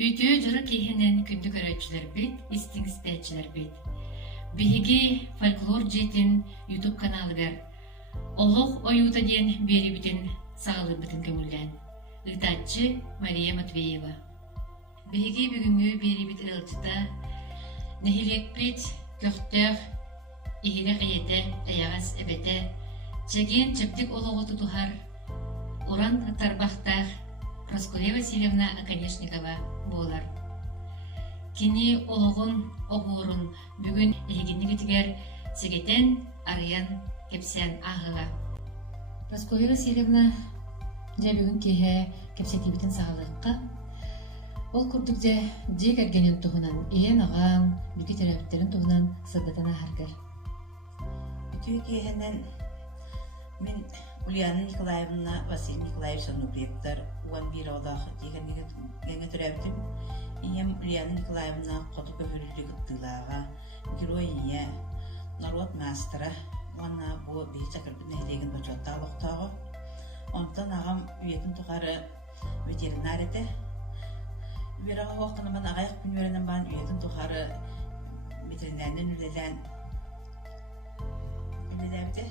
Ütü juru kihinen kündü göröçüler bit, istingspetçiler bit. Bihigi folklor jetin YouTube kanalı ver. Олох оюта ден бери битин сағылы бітін көмілден. Итатчы Мария Матвеева. Беги бүгүнгү бери бит ылчыта нехилек бит көктөк игине кайете аягас эбете чеген чептик ологу тутухар уран тарбахтах Прасковья Васильевна Оконечникова болар. Кини ологун огурун бүгүн игинни гитигер сегетен арыян кепсен ағыға. Прасковья Васильевна жа бүгін кеге кепсетибітін сағалыққа. Ол күрдікте дек әргенен тұғынан, ең ағаң, бүкі терапеттерін тұғынан сырдатана әргір. Бүкі кегенен мен Ульяна Николаевна, Василий Николаевич Санубректор, уан бір олағы дегенге түрәптім. Ием Ульяна Николаевна қоты көңілді күттілаға, героине, народ мастера, Онна бу бейча кірбін әйлеген бачуатта алықтағы. Онтан ағам үйетін тұқары ветеринар еті. Үйераға оқтаныман ағайық күн өрінен бан үйетін тұқары ветеринарнен үлеләбді.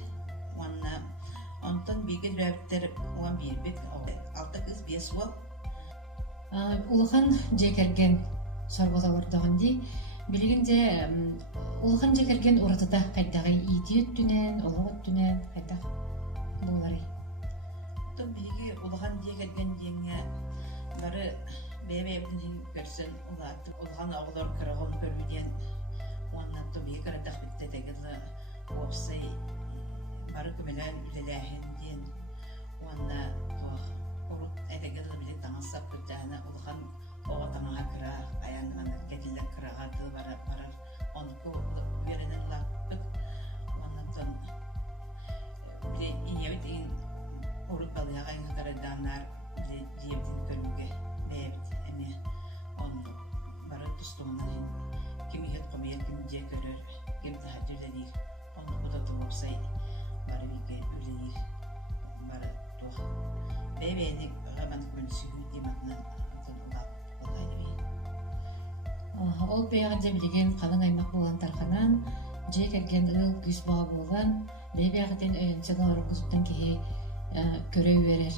Онтан бейге дүрәбіттер оған бербек, 6 кыз 5 ол. Улыған жекерген сарбалауырдаған дей, Билигинде улхан жекерген уратыда кайдагы ити өттүнен, олог өттүнен кайдаг болары. Тон биги улхан жекерген деңе бары бебебин көрсөн улаты улхан оглор кырагын көрүден оннан то биги кырдак битте дегеле опсай бары көмөлөн үлелэхин ден онна то урут эдегеле билет таңсап көтөне улхан Оғатаңа кіра, аяныманы кәділі кірағады барар. Онғы веренен лаппык. Оннан біле инебет ең ұрып балыяға ең қараданар біле диевден көрмеге бәйбіт әме. Онғы бары тұстуғынан кем ет қомейет кем де көрір, кем тәхәді үлелер. Онғы бұда тұғырсай бары бейге үлелер. Бары тұғы. Бәйбәйіне ғаман көнсігу дематынан Ол бейгенде билеген қаның аймақ болған тарханан, жек әрген ыл күс баға болған, бейбегеден өйінсен оры күзіптен кеге көрі өрер.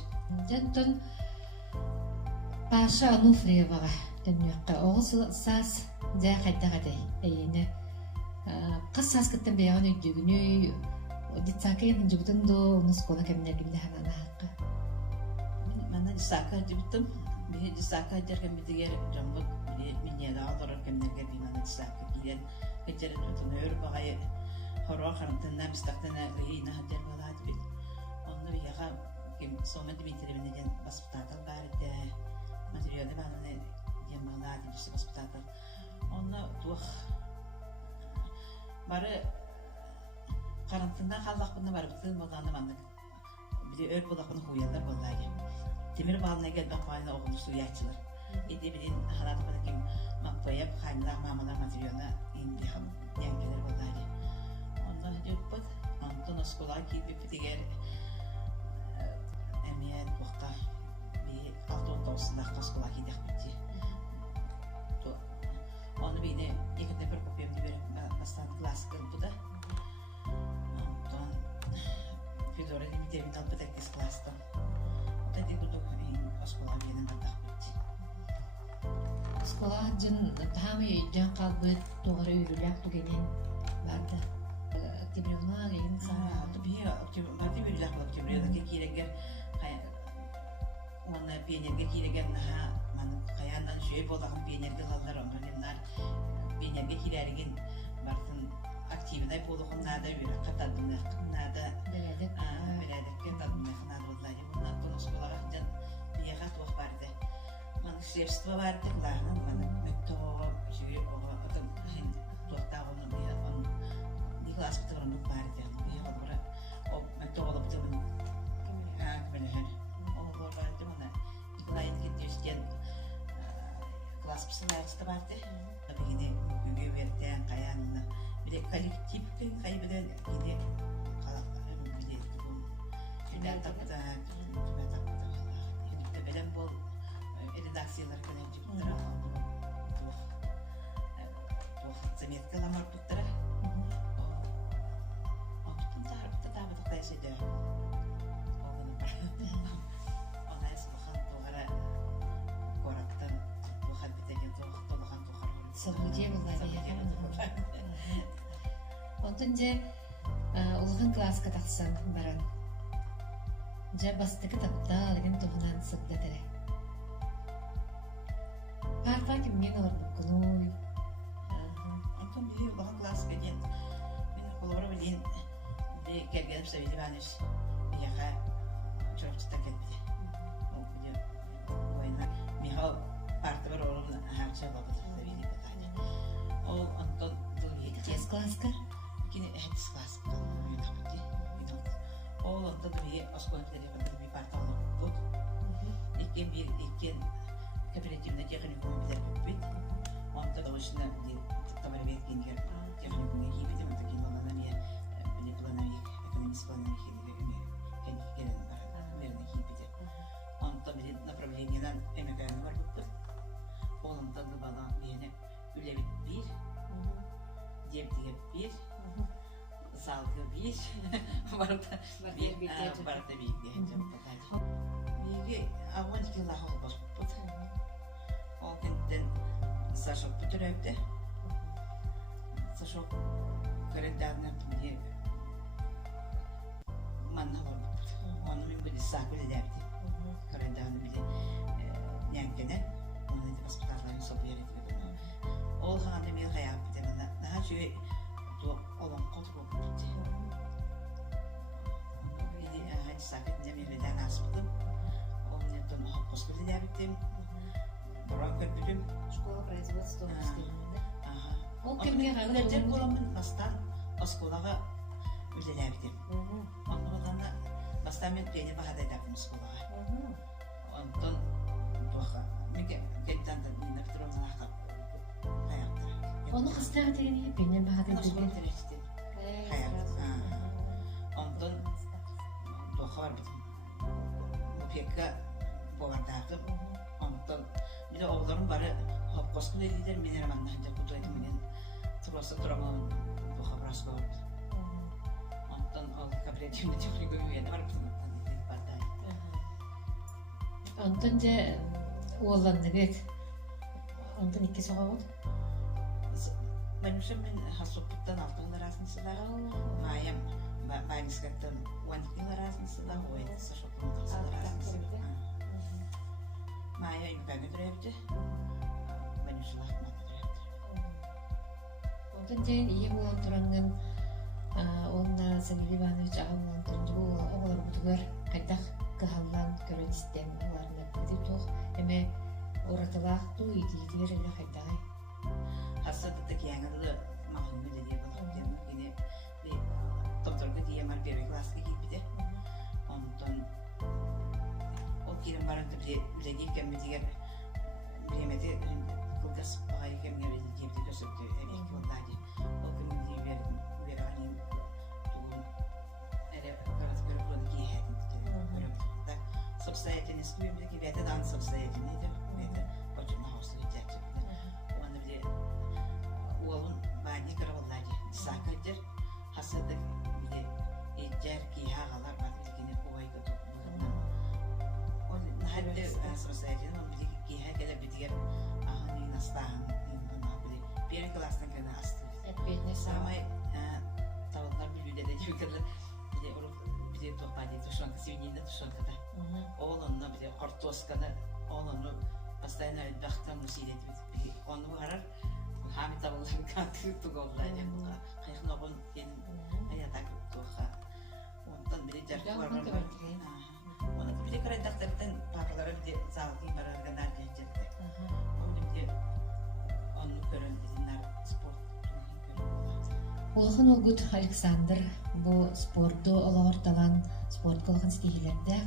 Жаттын Паша Ануфриеваға дөнмеққа оғыз сас жа қайдағады әйені. Қыз сас кіттен бейген өйдігіні, дитсақын жүгдің до ұныз қона кәмінергімді ханана хаққа. Мен дисақы жүгдің, бейі дисақы жерген бітігер жамбык Миньяда алар кемнерге бинаны дисақы килен кечері тұтын өр бағайы хоруа қарымтына мистақтына үйіне хаттер балады бит. Онды бияға Сома Дмитриевнеден воспитател бар еді, материалы бағаны дем балады бісі воспитател. Онды туық бары қарымтына қалдақпына бар бұтын болғаны маңдық. Біле өр болақпына хуялар болады. Темір балына келбақ бағына оғылы суячылар. Эти блин халаты таким макпояп ханлар мамалар материална индихам янкелер болдали. Онда жоппат, антон оскола кип битигер эмият бохта би автотосында оскола кидек бити. То оны бине экенде бир копиям дибер бастан класс кылбыда. Антон Федора Дмитриевна албатак кис класстан. Ота дигудук оскола биенен бардак. Скола жын тамы жан қалбыт тоғыры үйріләк түгенен барды. Октябревна деген сара. Барды үйріләк бұл октябревна кейлегер оны пионерге кейлегер қаяндан жөй болағын пионерге қалдар омралемнар пионерге кейлерген бартын активнай болуғын нада үйрі қатадыны нада біләдікке тадыны қынады болдайды. Бұндан бұны сколаға жын бияға туақ барды. Средства варты главное, метро, живи оба, потом туахта он не класс потом варты, я говорю, о метро потом кемелер, о варты мона, Николай Никитичтен класс психологический варты, tapi ini juga verte kayan, bila kolektif kan kayak bila ini kalau bila tidak tak ini kita belum redaksiler kan yang каламар буттара. Оттун тарапта да буттай сиде. Огону бар. Онайс бахан тогара корактан бахан битеген тохан тохар. Событие была я. Онтон же улгын класска тахсан баран. Же бастыкы тапта деген тухунан сыпта тере. Парта кимген олар буккулуй. Антон били бахан класс кеген. Мен колора билин де келгенip Савелий Иванович бияха чорчта кетти. Ол били ойна Михаил парта бар орун харча бабы Савелий Иванович. Ол Антон дулги Тес класска. Кини хэтс класс бити. Ол Антон били оскон телефон би парта олуп. Икен кооперативный техникум бит. Он тогда очень товар веткингер техникум гибидем такие плановые не плановые экономические плановые химии верно гибиде. Он тогда направление на эмигрантов бар. Он тогда бала бене үлебит бир, дептиге бир, залга бир, барда бир, барда бир. Биге агон килахол бар. Ол кенттен Сашок бүтүрөбүдө. Сашок көрөдөрүнө бие манналар. Оны мен били сакылы дерди. Көрөдөрүнө били нянкене, оны да госпиталдан собуяр этип. Ол ханды мен хаяп деп на жөө то олон котуп бүтү. Били хат сакыт демелден аспыдым. Ол нетон хокускулы дердим. Көрбүдүм Школа производства институтунда. Ол Ол кимге кемге кагыл боламын бастан осколага үлелердим. Онда бастан мен тренер бахада дапым осколага. Онтон тоха миге геттан да мина Петровна аха. Оны кыстага тегени бенен бахады Оскол деген. теречти. Онтон тоха бар битим. Мупека бовардагы. Онтон bir oğullarım bari hapkoskulu lider minere mandan da kutu etmenen turası turamam bu habras var. Ondan al kapretimde çok güvene var bizim patay. Онтон же уолландыгыт. Онтон икки соғауыт. Benim ben hasoputtan altınlar arasında mayam bayniskattan 12 arasında o etsa şokunda arasında. Maya imkanı duruydu. Benim şu lahma duruydu. Онтон же ие болан турангын онна Савелий Иванович агылан турунжу оголор бутугар кайдах кахаллан көрөтистен аларына бити тух эме оратылах ту итигер эле кайдай. Hastalıkta tek yanında mahlumu dediği bakımdan yine bir doktorda diye mar bir klasik gibi de ondan o kirin barında bir gelirken bir diğer bilemedi kılgas bağırken ne böyle diye bir gösterdi emek yoldadı o gün diye bir hani tuğun ele karat görüp ki hedin da subsayetini istiyor bir ki vete dan subsayetini de vete başına hasta edecek onu bir oğlun bani karavalları sakıdır hasadı bir ecel ki havalar var bilgini koydu onun hatta sosyetinin onun bir ki herkese bir diğer ahani nastan bir klastan kana astı Etbetine sama tavuklar bir de yukarıda bir de orup bir de topadı tuşan sevininde tuşan kadar oğlunla bir de ortoskada oğlunu постоянно бахтан мусилет bir onu arar Hamit ablaların kalkıp tuğollayacak. Kayıkla onun hayatak tuğha. Ondan biri cerki var. Ona da bir de karadaklardan parçalara bir de sağlıklı barargan harcayacaklar. Onu bir de onu görün izinler spor Улахан олгут Александр бу спорту олоорталан спорт кылган стихилерде.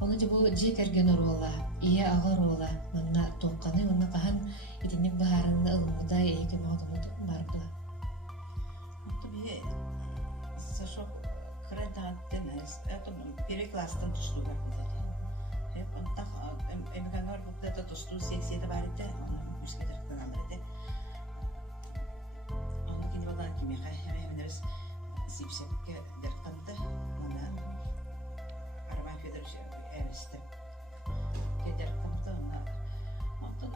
Оны же бу же керген оруола, ие агар оруола, манна тоққаны, манна қахан итинник бахарынна ылымыда эйке мағдымыд барбы. Ondan bir de Сашок karadakten это первый класстан тuşluğlar bize. Hep ondan emganlar burada da tuşluğu seksiyede var idi. Onu müşkilerden alırdı. Сипсекке дерканды мана Арман Федорович Эвестеп дерканды она онтон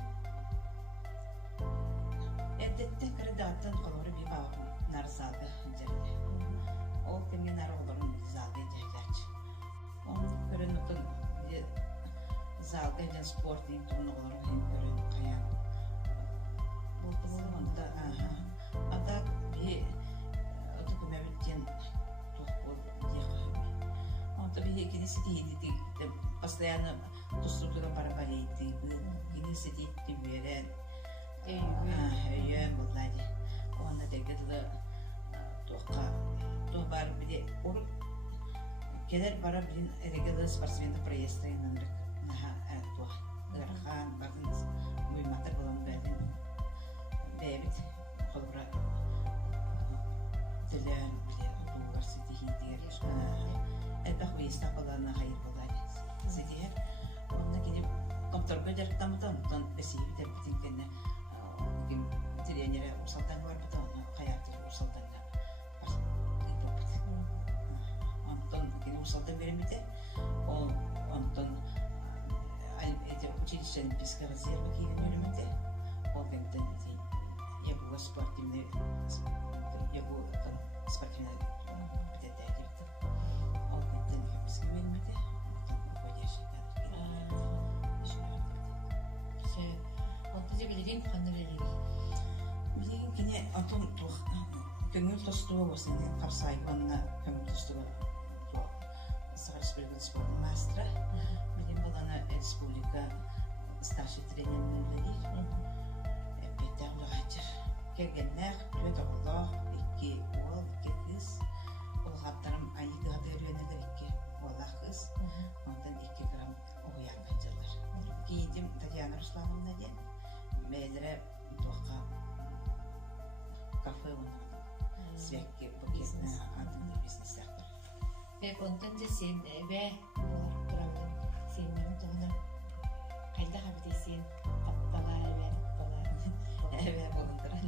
эдетте кредаттан колору би баа нарсады жерде ол кемге нар олорун залга жайгач он көрөнөтөн залга жан спортинг туну олорун хем көрөн каян бул тумунда ада би отукумебиттен тухпол дияхай онто би кинесити постоянно тустуктуга парабалейти кинесити тиберен өйөн булдади оны дегедле тока то бар биде ур келер бара билин регулар спортсменді проестайнын наха то гархан бардыныз буйматар болон бәдин бәбит холбра телен биле университет хидер это хуиста балана хайр булдади сидер онда келип контор бедер тамтан тон бесиби тербитинкене тренеры усалдан бар бутан каяктыр усалдан Антон кини усалдан беремите ол Антон эти училище олимпийского резерва кини беремите ол бентен ягу спортивный ягу спортивный бететер ол бентен олимпийский беремите Билеген канылелер. Билеген кине атом тух. Көңүл тостуга болсын, капсайгонна көңүл тостуга. Сарспилген спорт мастера. Билген балана республика старший тренерleri. Петер Лагачер. Келгеннер төтөгөлөр 2 ол 2 кыз. Ол хаттарым айыга беренелер 2 бала кыз. Ондан 2 грамм оянгачылар. Кейдим Татьяна Руслановна ден. Медре тока кафе онда свекке букетна антын бизнес сектор. Бек онтан да сен бе болар тураган сенин тоғына кайда хабите сен таптала Эве болундуран.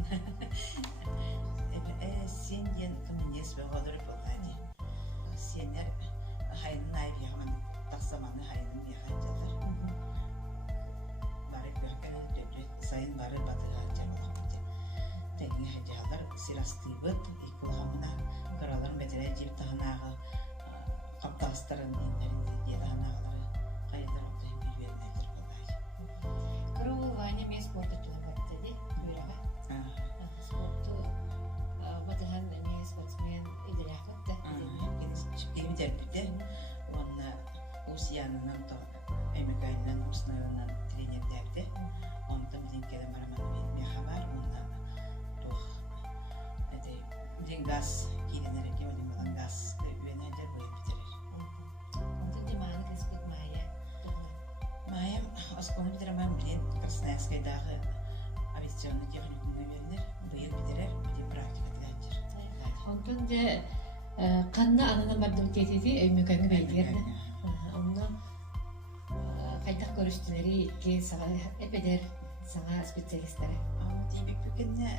Сен ген коммунес бе гадыр болдади. Сенер хайнын айбияман тасаманы хайнын яхаджалар. Сайын бары батыға жамылақпыды. Тәңі хәжалар сирастыбыт, икуламына қаралар мәдірі жеп тағынағы қаптастырын енлерінде деді анағылары қайдар оңдай білверін әдір болай. Кырыл Ваня мен спорты тұлы бапты де, бұйраға. Спорты батыған мен спортсмен едірі ақытты. Кеймі дәрбіді, оны Усиянынан әмекайынан Уснайынан тренердерді. Онда билин келе мараманы мехабар онда тух эти билин газ киненере кемелин балан газ үенедер бой битерер. Онда деманы кеспет Майя. Майям осконы битереман билин Красноярскайдагы авиационный техникумга беренер быйыл битерер билин практика тиләнчер. Онтан да қанна анынан барды өтетеді өймекәңі бәйдерді. Онда қайдақ көріштілері ке саға эпедер саңа специалисттары. Тибик бүкенне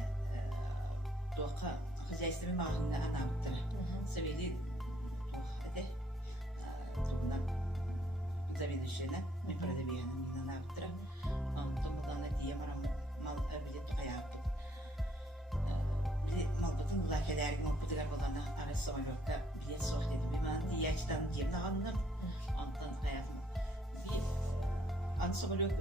тоқа хозяйстве мағынға анабыттыр. Сәбели тоқады трубнан заведущена мен продавияның мен анабыттыр. Антон бұланы дия мал білет қаяпты. Білет малбытын лакелердің опытығар боланы ары самолетка білет соқ деді. Мен диячтан демді ағанным. Антон қаятым. Аны самолет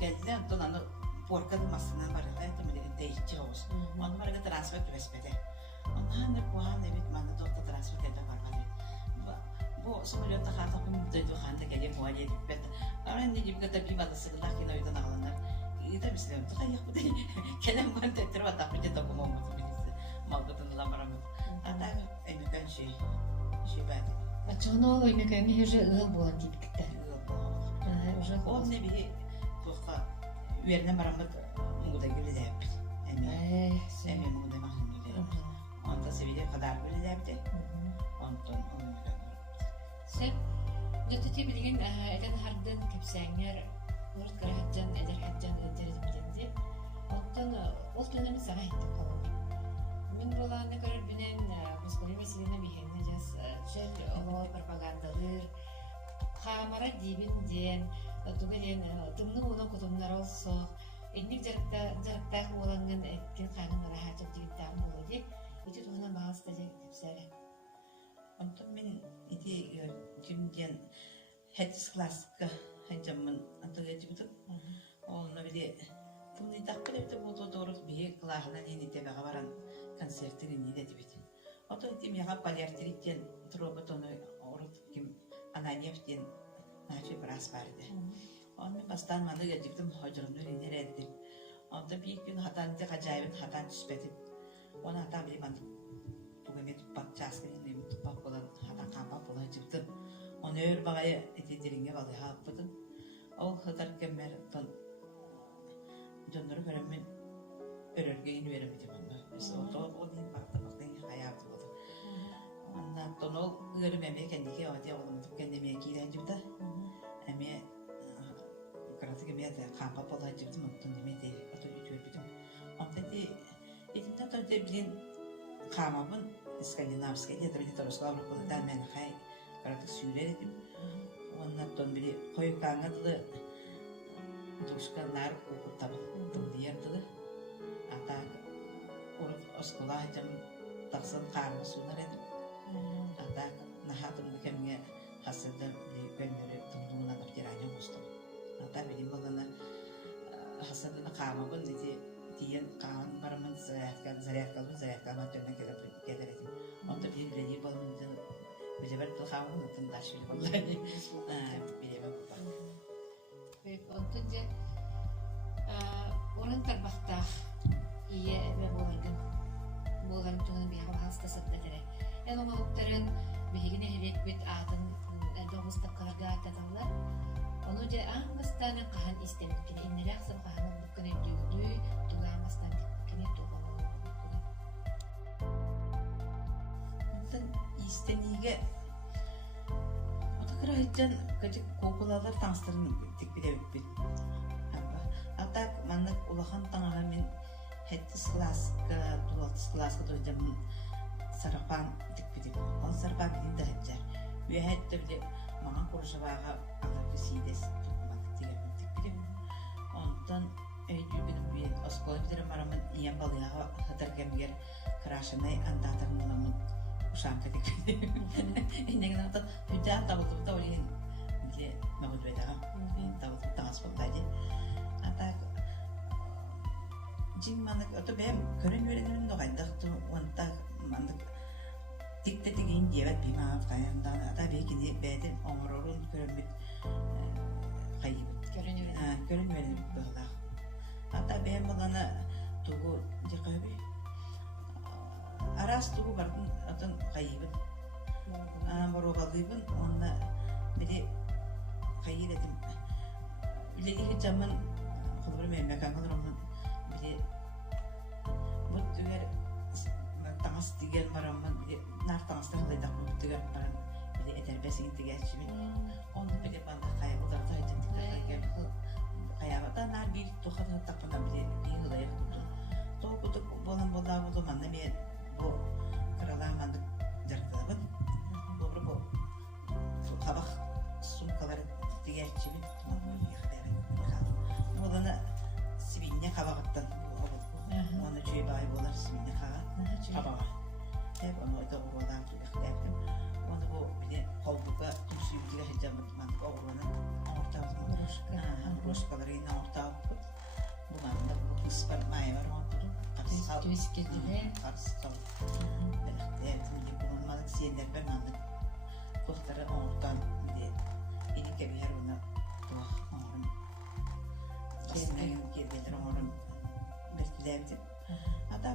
geldi, ondan porkanın masasından var. Это мы değişti olsun. Onun var da transfer küresmedi. Ondan ne puan evet bana doktor transfer ede var var. Bu samolyotta hatta mutlu handa gelip bu hale dipet. Ama ne gibi de bir balısı lakin oydan alınır. İyi de mesela da yok bu değil. Kelam var da terva da bir de dokumamız birisi. Malbatın lamaramı. Hatta emekten şey ben. Açığın oğlu öymekәңі hüce ığıl bolan dipkikte. O ne bir toka üyerine maramut muda gülü dep. Emi muda mahmud dep. Onda seviyede kadar gülü depti. Ondan onu Sen götüte bilgin eden hardan kepsəngər Orad qara haccan, eder haccan öderiz bilendi. Ondan ol dönemi sağa ettik kalalım. Мен боланы көрөр бинен Москва Васильевна Михайловна жас жел олор пропагандалыр хамара дибин ден тугелен тымны уна кутумнар олсо этник жарыктах боланган эткен хагынара хачып дигиттагы болоди ити тугана багыста же тепсере Онтон мен ити кимден хэтис класска ханжамын антыга жибутуп олна биде тумни такпылепте болду дорус бие клахана нени тебега баран концерттери ниде дибит ото ити мега палиартериттен троботону орут ким Ананевтен наче брас барды он мен бастан мандыга жибдим хожурумду нередди онда бийик күн хатанты гажайбын хатан түспетип она там биманды тугамет патчаскын тупак болан хатан камба болан жибдим он өр багай этидиринге балы хаппытын ол хатар кемер тон жоннору көрөмүн өрөргө ин берем деп анда бис ото один бактын хаябы болду анда тонол өрмеме кендиге оде олум кендеме кийден жибда эме каратыга мете кампа болан жибдим оттон демеде ото үчөбүдүм онтети этинде тоде билин камабын скандинавский где-то где Ярославль куда мен хай каратык сүйрөдүм оннан били койкаңыды душканар укутабы тылдыярдыгы ата урут оскола жам таксын кармы сунар эдим ата нахатым кемге хасыды көнмөрү тумдуна дактираня бостум ата билим болгона хасыдына камабын деди тиен кан бармын зарядка матына келер эдим онда биледи болмунду бежебер тылхамын тындашыл болгани билебе Онтон же орын тарбақтақ ие әбе болған түңін бейхал хаста сәттәтірі. Ән оңалықтарын бейгіне жебек бет атын әдоғыстық қаларға ататалар. Оны же аңғыстаны қахан истеміккені, иннері ақсым қаханын бүккіне дөйді, тұғамастан бүккіне тұғын бүккіне. Онтон истениге Отакырайджан качык кокулалар таңстырын тикпидебит. Атак маннык улахан таңага мен хеттис класска, дуалтыс класска дойдамын сарапан тикпидебит. Ол сарапан бидин да хеджар. Уя хетті біле маған құрышабаға алапы сейдес тұқыматы тегемін тикпидебит. Онтан өйді білім бейін осколы бідірі марамын иян балыяға хатар кемгер крашынай андатырын оламын. Ушанка тикпидебит. Иннеген атын хүддән табылды олеген биле мәгүд бәдәгә. Табылды таңас булдайды. Атак жин маны ото бем көрөн беренин догайдык онта мандык тикте деген дебет бима каянда ата бекини бәден оңорорун көрөн бит кайып. Көрөн беренин булда. Ата бем булганы тугу дикаби. Арас тугу бардын атын кайып. Морогалыбын онна бири кайылдым. Билеги жаман кылбыр мен кангаларымын бири буттугер таңас деген марамын бири нар таңастар дайдак буттугер барам бири этербесин тигечми. Онда бири банда кайылдар дайдым тигер каябата нар бир тухат таппана бири бигылай тутту. Толкутук болан болду манна мен бу караламанды жартабын. Kabak sumkaları diğerçimin olana sivinne kabaktan onu çöybay bolar sivinne kabağa hep onu da oradan yaptım onu bu bir de kolbuka tümsüyüyle hecamıtman oğlanın ortağını roşkaları yine ortağı bunlar da bu kısper maya var onu karısal karısal evet bunu malık siyenler ben anladım Kostara ortan bir ini kebiar ona tuh orang aslında kebiar orang berkilerdi. Hatta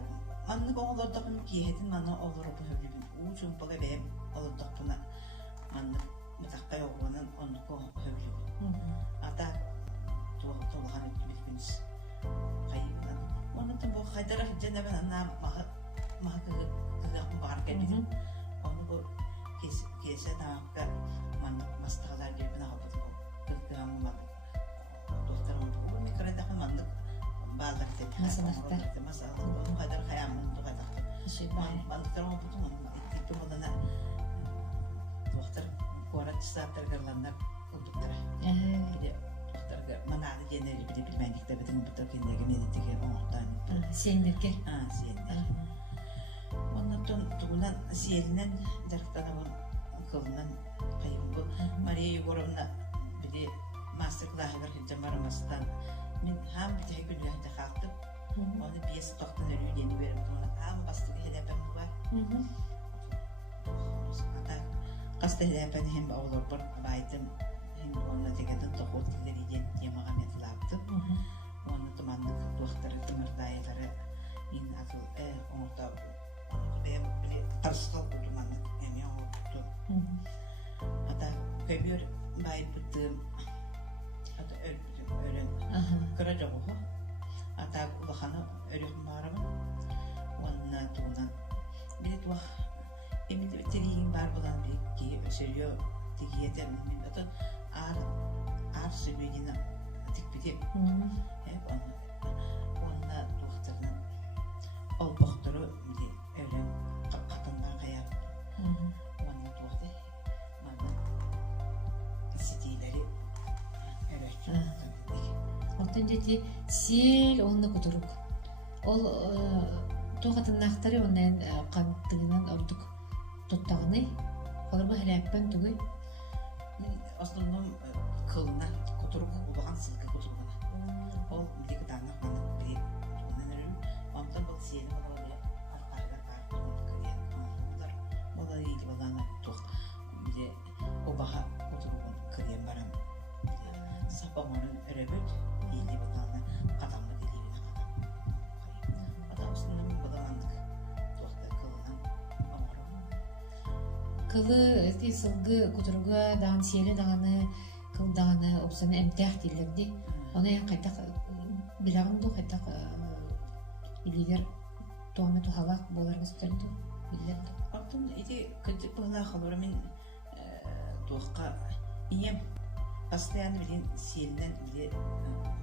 anlık oğullar da bunu giydin bana olur bu hübün. Ucun baga benim olur da buna anlık mutlaka oğlanın onu ko hübün. Hatta tuh hani bir günüz kayıplar. Onun da bu kaydara cenab-ı Allah mah kızak barken onu bu Kese dağıkta mastağlar gelip ne yapalım kırkıramı mandık dostlarım bu mikrada mandık bağlar tepki masalar bu kadar hayamın bu kadar Бандықтар опытым, иттекті болдана туақтар қуарат сааттар ғырландар ұлдықтара. Біле туақтарға манады денері біле білмәндікті бітін бұтар кендегі медеттеге оңықтан. Сендеркер. Сендер. Оннаттан туғынан сиелінен дарықтанабын қылынан қайым бұл. Мария Егоровна біле мастер-классы бар хиджам барамастан. Мен хам бітігі күнгі ханта қақтып. Оны бес тоқтан өрүйдені беріп, оны ам бастығы хелепен бұға. Қасты хелепен хем ауылыр бір байтым, хем оны тегетін тоқуыт тілер еден темаға метілаптым. Оны тұманның туақтары, тымырдайлары, ин атыл, оңықта біле тарсықал бұлыманның әме оңықты. Ата көмір бай бұттым, ата өрін күрі жоғы. Ата улаханы өрігім барымын, онына туынан. Біле туақ, емеді тегейін бар болан білікке өсіріо тегейетен, мен өтін ар сөйлейдені тікпедеп. Онына туақтарының ол бұқтыры біле өрін қатындан қаяп. Онына туақты, маңын сетейлері өрәшті. Оттан дети сел онны кутурук. Ол тоғатыннақтары оннан қанттығынан ордук туттағыны. Оларба хәләппен түгіл. Основном кылына кутурук улаған сылғы кутуругына. Ол білегі даңнақ маңын біле туғынан өрім. Онтан бұл сені олар арқарда бар кірген. Олар ейлі боланы тоқ. Біле обаға кутуругын кірген барам. Сапамының өрөбіт. Ейлі боланы қатамы делейбіне қатам. Қатамысының бұдамандық тоқта кылынан оңырым. Кылы эти сылгы кутуруга даган сели даганы кыл даганы опсаны эмтях дилерди. Оны кайтак билагынды кайтак илигер тоомы тухалак болар гыстырды. Билерди. Артын эти кыдык бала халары мен тоққа ием постоянно билен селден биле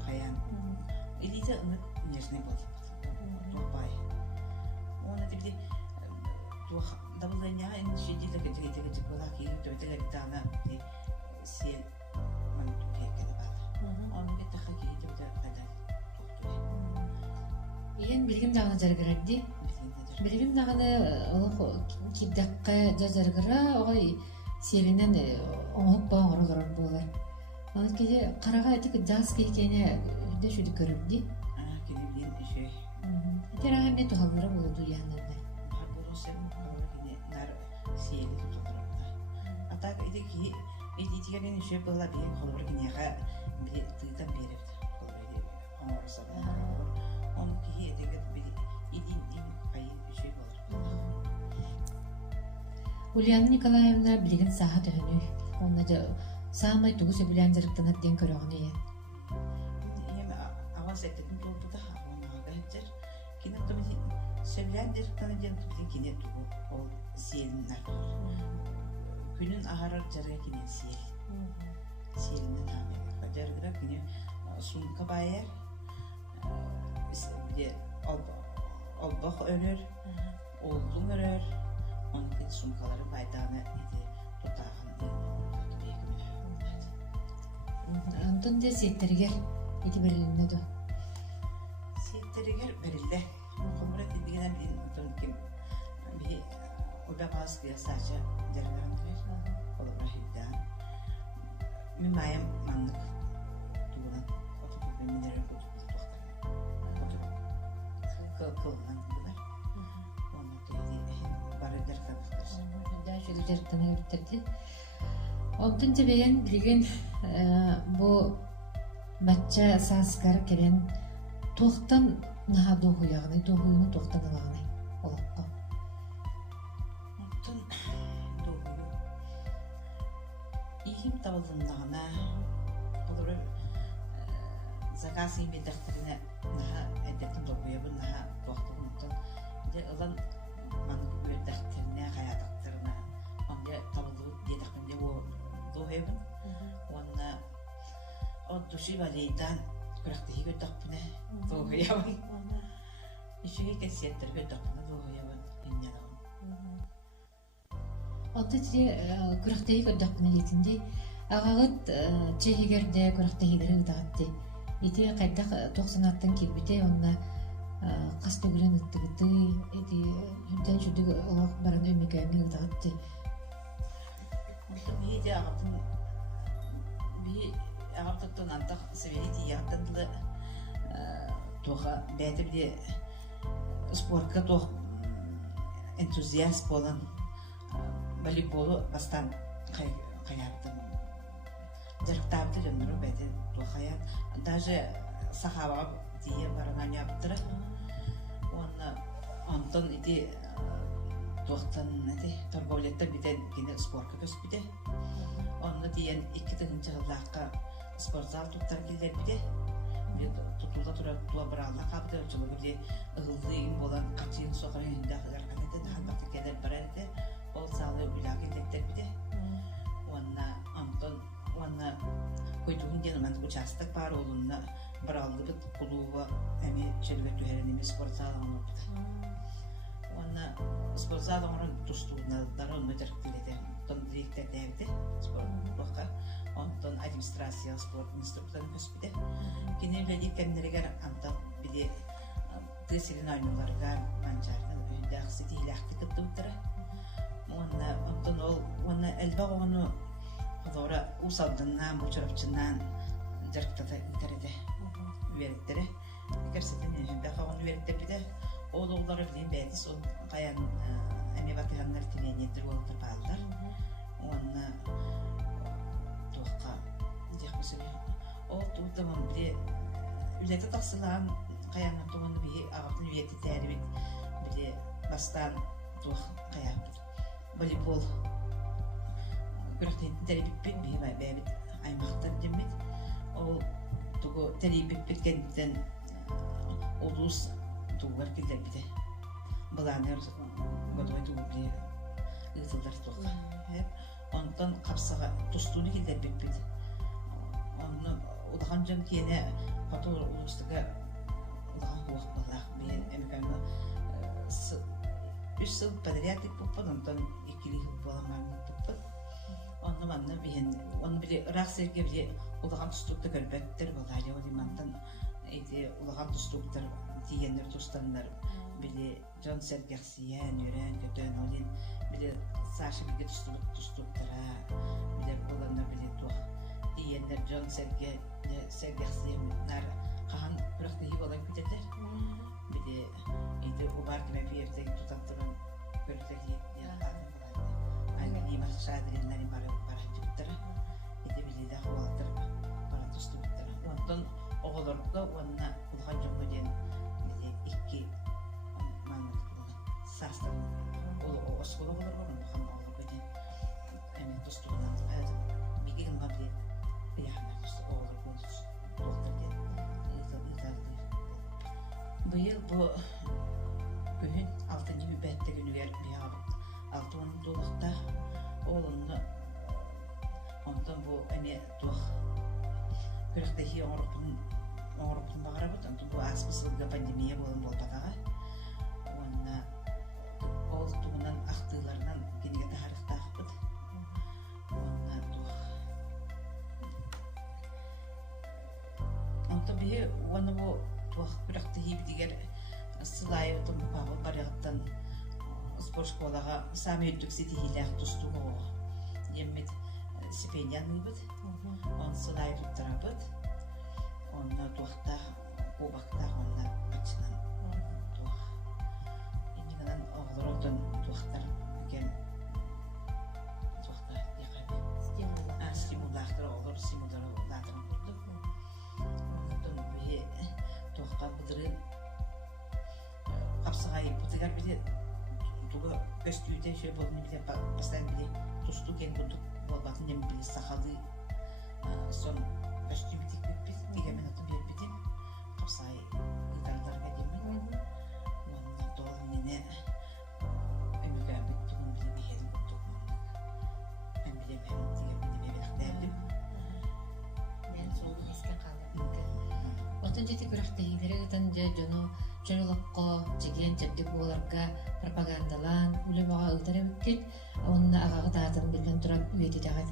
каян. Элита ынык нежный бол. Топай. Оны биле тух давления ин шидиле кете бола ки төтеле битана ди сел ман тукекене бар. Оны бит хаки төтө када токту. Ен билгим даганы жаргырады. Билгим даганы ол киддакка жаргыра ой селинен оңоп багыргыр болар. Аны кеде карага этик жаз кейкене де шуды көрүлдү. Кене билен ише. Терага не тухалдыра болду янында. Бурусем кене нар сели тутурда. Атак эдеки эдитиген ише бала билен холор кенега биле тыйтан берет. Холор оңорсада. Он ки эдеге биле идин кайын ише болор. Ульяна Николаевна билген саха төнү. Онда да самай тугу сөбүлән жарыктанат ден көрөгөнү ен. Эме аваз эткен толбуда онага гәҗер. Кине томси сөбүлән жарыктанат ден тутин кине тугу ол сиелин нар. Күнүн ахарар жарга кине сиел. Сиелин нар. Жаргыра кине сумка байер. Бизде албах өнөр, олдун өрөр. Onun sumkaları baydağına idi tutağın Антон де сеттеригер ити берилинне до. Сеттеригер берилде. Хомрет дигенен бин Антон ким би оба паския сача дерлерин дер. Олар хиддан. Мен майам мандык. Туган отуп минер отуп тохтар. Отуп кылган булар. Оны тейди барыдыр кабыктыр. Да шуды жарыктана өттөрдү. Онтун тебеген билген бу бачча саскар керен тохтан наха доху ягыны, дохуйуну тохтан алагыны олакка. Онтун дохую. Ихим табылдымдагына олар заказ имедактырына наха эдеттен дохуябын, наха тохтун онтун. Де олан маны өйдактырына, хаятактырына, онда табылды дедакынде о дохуябын. Онна от души валейдан күрәкте һигә тапны дохуябын. Ишеге кәсәттер гә тапны дохуябын. иннен. Алты те күрәхтәй көдәкне литинди. Агагыт чехигерде күрәхтәйләре үтәгәтте. Ите кайда 90аттан килбите онна кастыгырын үттүгүтү эти үтен жүдүг олак баран өмекәне үтәгәтте. Би де агатын би агаттан антак северити ятынлы тоха бәдибде спортка тох энтузиаст болан волейболу бастан каярдым. Директабды жөнөрү бәде тохая даже сахаба дие барган яптыра. Онна Антон иди тохтан эти торговлетте битен кине спортка көспүде. Онна диен 2-нче жылдакка спортзал туттар килдер биде. Бит тутулда тура баралла капты чөлгүле ылды болан качын сокарын индагылар канете ханбакта келер барады. Ол салы уйлагы дектер биде. Онна Антон онна көйтүгүн денман участок бар олунна баралды бит кулуга эми чөлгө түһәренеме спортзалын опта. Онна спортзалын тустугунда дарон мөтөркүледер. Тон директор дәвде спортка. Онтон администрация спорт инструкторын көспүде. Кинеледи кемнерегер антал биде тесилин айнуларга манчардан өйдө аксыти илахты кыттыптыра. Онтон ол оны элбаг оны Хлора усалдынан бучарапчынан жарктата интерде вериттере. Керсетен баха оны веритте биде. Ол олдары билен бәдис ол каян эми батыганнар тиненеттер болуп балдар. Онна тоққа дехмесене. Ол туутаман биде үлете тақсылан каянын туганы би агатын үйети тәрбит биде бастан тоқ каяпты. Волейбол күрәхтен тәрбит би бәбит аймактан демет. Ол тугу тәрбит биткенден олус тугар килдер биде. Баланер годой тугу би ытылдар тоққа. Онтон капсага тустууну килдер биппит. Онну улаган жон киене фотор улустуга улаган хуак балак мен эмеканы 3 жыл подряд иппут, онтон 2 жыл баламан иппут. Онну манна бен он биле рахсерге биле улаган тустукта көрбөттөр балайы олимантан эти улаган тустуктар дигендер тустандар биле жон сергексиян үрен көтөн олин биле Саша биге тустуктара биле боландар биле тух дигендер жон сергексиян нар кахан бирокта болан күтөтөр биле эти убардыме биердеги тутаттыран көртөги Аймак шадриннери бараттыра. Эти биле да хуалтыр бараттыра. Онтон оголорго онна улган жөнгө ден биле 2 маймак састан. Ол осколо болорго ондан оголорго ден. Эми тустугунан бигин бабе яхна тусту оголорго доктор ден. Быйыл бу күн 6-нчы бәттеги үнүгер бияп алтын толықта олынны онтан бұл әме тух күріқтегі оңырыпын бағарабыд, онтан бұл аспысылға пандемия болын болбатаға онына ол туғынан ақтыларынан кенеге тағарықта ақпыд онына тух онтан бейі оны бұл тух күріқтегі бідегер сылайы өтім бағыл барығыттан спорт школага сами өттүксі тихилях тустугу еммет стипендияны бит он сылай туттарабыт онна туахта кубакта онна бачынан туах иннигынан оғлоротон туахтар кем туахта якабе стимуллахтар оғлор стимуллахтар курдук онтон бе туахка быдыры капсыгай бутыгар биле туга көстүүтен шөй болуну биле бастан биле тусту кен курдук болбатын эми биле сахалы сон көстүү битик биппит дегемен атын бербитим капсай гитардарга демен онна тол мене эмигабит тугун биле бихедин курдук мен биле мен дегемен дердим Мен сол эске калды. Отон жети күрәхтәйләре гытан жоно чөлөккө жеген жабдык боларга пропагандалан үлебага ыдырыбыккит онна агагы таатын билген туран үйетитагат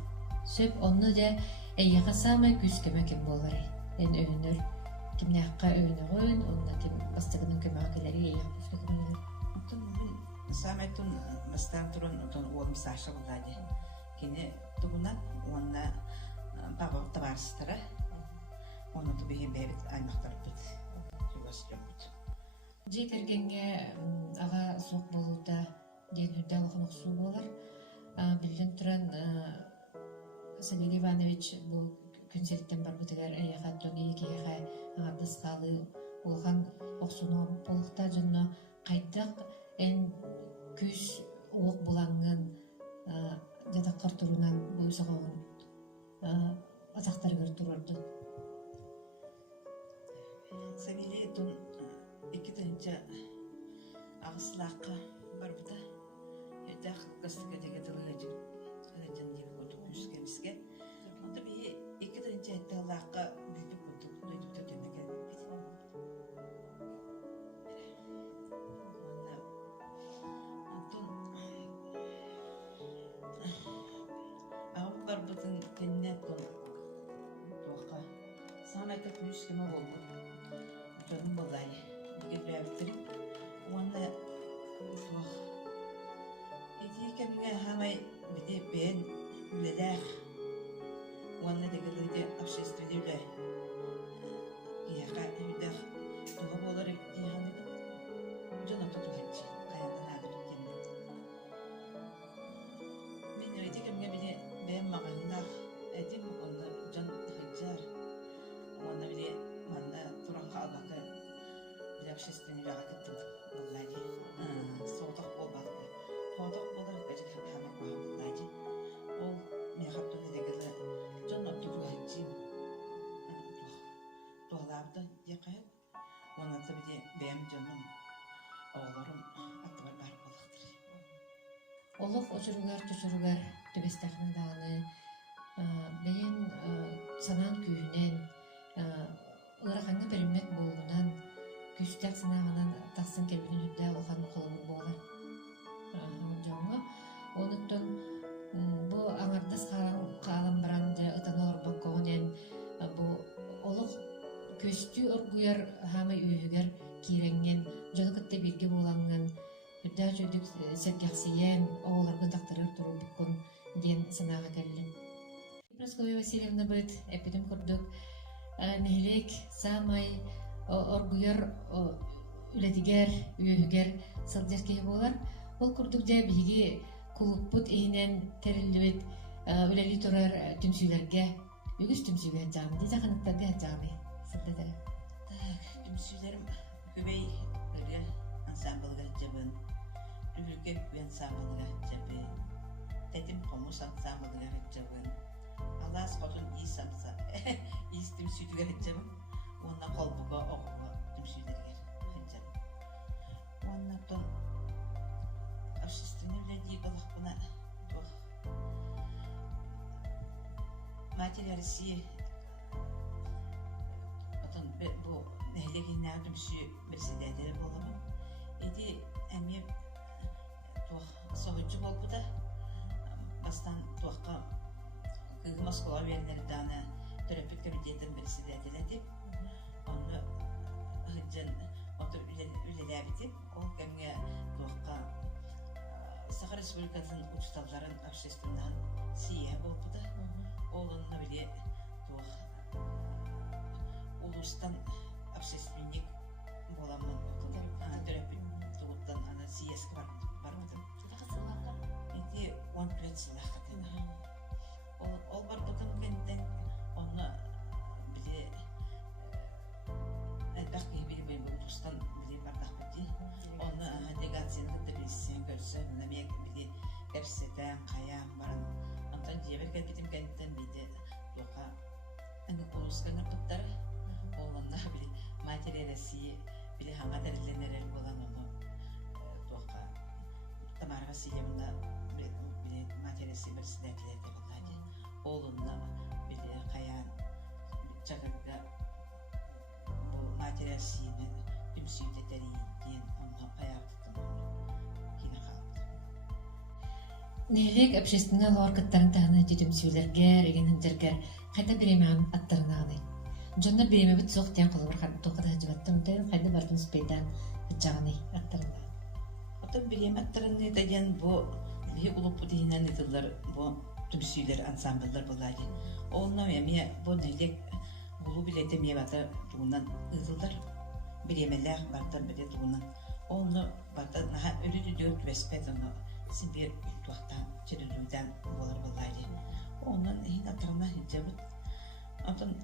сөп онну де эйяка самай күскеме кем болары эн өйнөр кимнякка өйнөгөн онна ким бастыгынын көмөгө келери эйяк күскеме Тун мен самайтун мастан туран тун уолум саша булдади. Кини тугунат уонна баба табарстара. Оны тубиги бебит аймактар бит. Жугас жомбут. Жекергенге ага сук болууда ден хүдэ алханық суу болар. Билден туран Сергей Иванович бұл күнселттен бар бұтығар әйяқаттон екеға ағардыс қалы олған оқсуны болықта жынны қайдақ ән күш оқ бұлаңын жадаққар тұрынан бойсағауын атақтар көр тұрырды. Сабиле тун iki tınca ağıslaqqa бар бұда. Өтәқ қыстыға деге тылғачы. Қададжан деге көтік күскемізге. Онда бейі екі тынца әттіғылаққа бүйтіп көтік дөйдікті төмеге. Ағым бар бұдың кенне тұн туаққа. Самайта күскеме болды. Жонын болайы. Гебрәбиттерик уанна туах иди кемге хамай биде бен үлеләх уанна дегелде общественный үле яка үлдәх туга болар дигән жона тотугачы каядан адыр кемне мен өйди кемге биде бен магында эдим уанна жон хаҗар уанна биде манда туранга албакы общественный рагат буллади. Содақ болбақты. Содақ болар әжік хамақ боллади. Ол мехаптыны дегелі жон абдугу хаджим. Туаларды декайып. Онаты біде бәм жоным оғыларым аттыбар бар болақтыр. Олық очуругар төбестақны дағыны бәйін санан күйінен ұрақаңы біріммет болуынан күстәк сынағынан тақсын келбінің үдді алған қолымын болар. Жоңы, оныттың бұл аңардас қалам баран ұтаны орбақ қоғынен бұл олық көсті ұрғыяр хамай үйігер кейренген жоны күтті берге болаңын үдді жөдік сәкәқсиен оғыларғын тақтырыр тұру бұққын ден сынаға кәлім. Прасковья Васильевна бұд әпедім құрдық нәхілек самай оргуяр үлетигер үйөгер сылдер кеһи болар. Ол курдук жа биги кулуппут ийинен терилбит үлели турар түмсүйлерге үгүс түмсүйлер жаамы диза каныктарга жаамы сылдедер. Түмсүйлерим көбей өргө ансамблга жабын. Үлгө ансамблга жабын. Тетим комус ансамблга жабын. Алас котун исамса. Ис түмсүйлерге жабын. Онна колбуга окуга түмсүйлерге ханжам. Онна тон общественный леди балахпына тух. Материя России отон бу нехлегиннәр түмсү председатель боламын. Эди әме тух соһучу болбуда. Бастан тухка Москва вернерданы төрөпүт комитетин председатель дип onu hıcın otur ülelebiti o kemge tuğka Sakar Respublikası'nın uçtalların общественнан siyah oldu da oğlunla bile tuğ ulustan общественник bolamın törepit tuğuttan ana siyask var mıdır? Eti 10 plöt silah katına ol var tuğun kenten onu bile Бәқи бiri Ulus'tan biri bardak bitti. Onu delegasyonda da bilsen görsen, namık biri hepsiden kayam baran. Ondan diğer bitim kentten biri yoka. Hani Ulus'tan yaptıkları, onlar biri materyalisi, biri hangi derleneler bulan onu yoka. Tamar Vasilyevna biri materyalisi bir sinekler de bulandı. Oğlunla biri kayan çakırda materyalsini түмсүйтетери диэн онно аяктын кина хаалды. Нелек общественный лоркаттарын тағына түтімсүйлергер, егеніндергер, қайда беремеғын аттарынағыны. Жонна береме бүт соқтен қолыбыр тоқыда жыбаттым, тәйін қайда бартын спейдан жағыны аттарынағын. Отон биреме аттарыны дайын бу бие улуппу дейінен итылар бу түмсүйлер ансамбльдар болады. Онно эме бу нелек улу билете ме бата туунан ытылдар биремелер бартан бире туунан. Онно бата наха өрүдү дөт веспет онно сибир туактан черүдүдөн болар болады. Оннан ин аттарына хиджабыт. Отон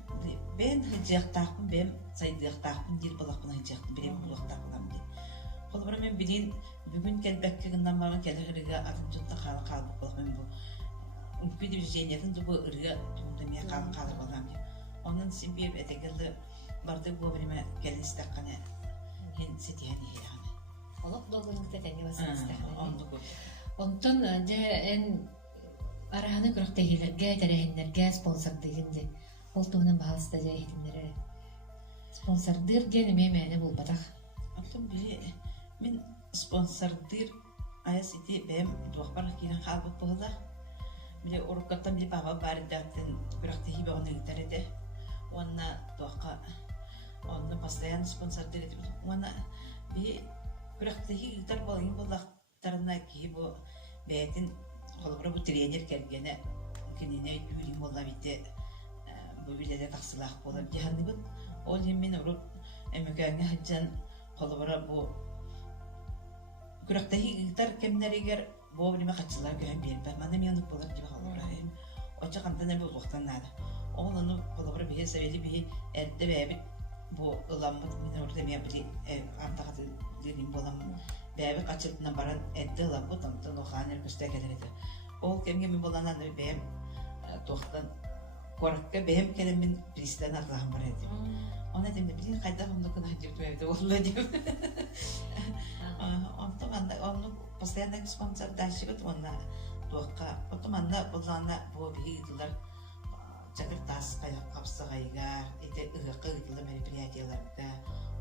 бен хиджактакпын, бен сайдыктакпын дил балакпын хиджактын бире булактакпын ди. Колбара мен бидин бүгүн келбеккигинен мага келерге атынчытта калып болмун бу. Үппи движениятын бу ырга тунда мен калып балам. Онун симбип этегелде барды бу время келистаккана ген сетияни яны. Олық долгыныкта тәне басыныстағыны. Онду бу. Онтон же эн араханы күріқтегелерге, тәрәхінлерге спонсор дегенде. Ол туғынан бағалысты же ехтіндері. Спонсордыр ген еме мәне бұл батақ. Антон бире мен спонсордыр ая сети бем дуақпарлық кейінен қалбық бұғыла. Бире уруккаттан бире баба бардатын күріқтегі бағыны гитареде. Онна дуаққа онна постоянно спонсордыр етіп. Онна бире күріқтегі гитар болғын болақтарына кейі бұл бәйтін қолыбыра бұл тренер кәргені кенене үйрім болла бейте бұл биледе тақсылақ болып жағаны бұл. Ол емен ұрып әмекәңі хаджан қолыбыра бұл күріқтегі гитар кемнерегер бұл біліме қатшылар көрен беріп. Мана мен ұнық болар деп қолыбыра. Оча қамдан әбі ұлықтан нады. Ол оны қолыбыра бейе сәбелі бейе әрді бәбіт бұл ұламын мен ұрды мен біле артағаты дегім боламын. Бәбі қачылтынан баран әдді ұламын, таңтын оған әркөсті әкелереді. Ол кемге мен боланан бәйім тоқтан қорыққа бәйім келем мен пристан арлағын бар еді. Оны әдемді білін қайда ұмды күн әдепті бәйді олы деп. Оны постоянно спонсор дальше бәді онына тоққа. Потом анда болағына бұл бейі ұдылар жақыр тас қапсы ғайғар, әйті ұғықы ұдылы мероприятияларда.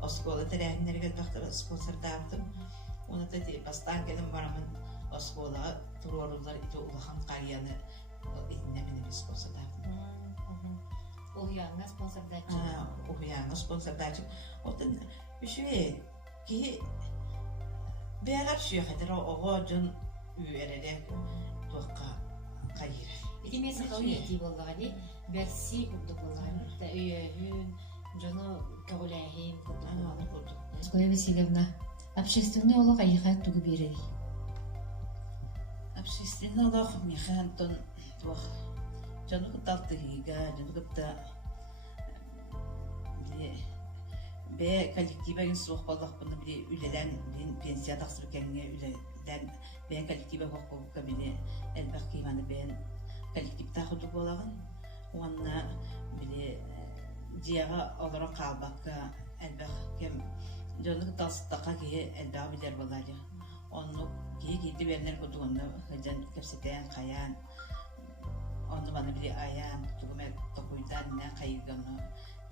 Осколы тәрәхінлерге бақтыры спонсордардым. Оны да бастан келім барамын осколыға тұрорулар ете ұлахан қарияны етіне менің спонсордардым. Уяңа спонсордачы. Уяңа спонсордачы. Отын үшуе кейі бәғар шүйе қадыр оғы жын үйерері тоққа қайыр. Эти месяцы уйти болғаны, берси күрді болғаны, үйәйін, жоны кәуляйын күрді болғаны. Скоя Васильевна, общественный олақ айыға түгі береді? Общественный олақ механ тон туақ жоны күтталты хига, жоны күтті бе коллективаген суық болдақ бұны біле үлелен пенсия тақсыр кәңге үлелен бен коллектива хоққоққа біле әлбәқ кейманы бен коллективта құды болағын. Онына біле жияға олары қалбаққа әлбәқ кем жоны күтталсыттаққа кейі әлбәқ білер болады. Onu кейді бернер құды оны ғыжан көпсетен қаян onu bana bile ayağım tuğume tokuydan ne kayıgını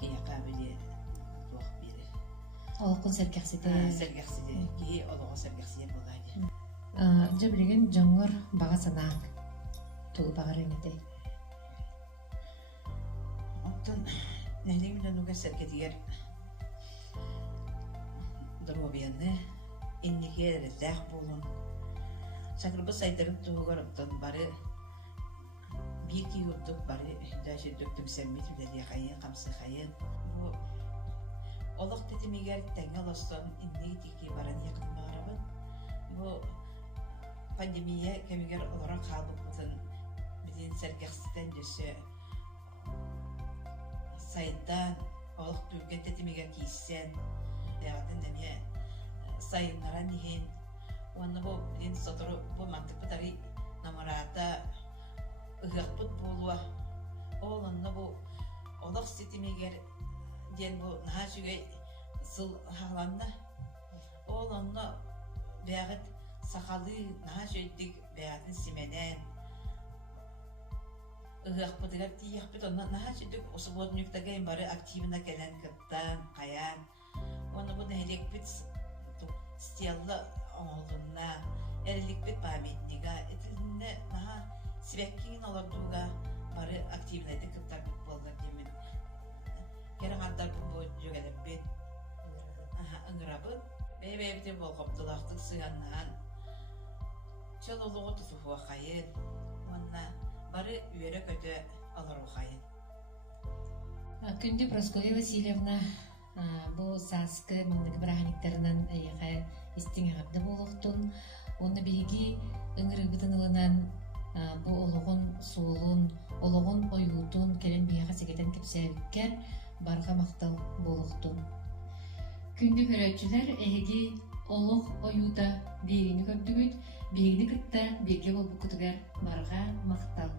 kiyaka bile tuğuk bile. Олыққын сәркәқсеті? Сәркәқсеті. Кейі олығы сәркәқсеті болады. Жа білеген жоңғыр баға санаң туғы бағар өңеті? Оттын нәлем лөнуға сәркәтігер дұрғобияны иннеге рәлләқ болын. Шақырбы сайдырын туғығыр оттын бары bir ki yurduk bari daşı döktüm semmit bile kayın kamsı kayın bu olaq tetimiger tengel olsun inni tiki baran yakın mağarabın bu pandemiya kemiger olarak kaldık butun bilin sergahsızdan jösü sayından olaq türgen tetimiger kiysen dağıdın demiye sayınlara nihin onu bu bilin sotoru bu mantıklı tari namarata ıhıqpıt boluwa oğlanna bu olaq sitimiger den bu naha şüge sıl hağlanna oğlanna bäğit sakalı naha şöydük bäğitin simenen ıhıqpıtıgar tiyaqpıt onna naha şöydük osu bodnüktaga bari aktivina gelen kıttan kayan Оны бу дәһилек бит стелла оңолунна эрилик бит памятнига этилинне наха сибеккин олордуга бары активнети кыттар бит болдар демин. Кераңардар бу жөгелеп бит. Ыңырабыт. Бәйбәйбітен бол қоптылақтық сыяннан. Чололуғы тұтуға қайын. Онна бары үйері көті алыру қайын. Күнді Прасковья Васильевна бұл саскы маңдығы біраханиктарынан әйеға істің ағабды болуқтын. Оны береги ыңырыбытын ылынан бұл олығын суылын, олығын ойуытын кәлін бияға сегеден кепсәбіккер барға мақтал болуқтын. Күнді көрәтчілер әйгі олық ойута бейгіні көптігіт, бейгіні кітті бейге бол бұқытығар барға мақтал.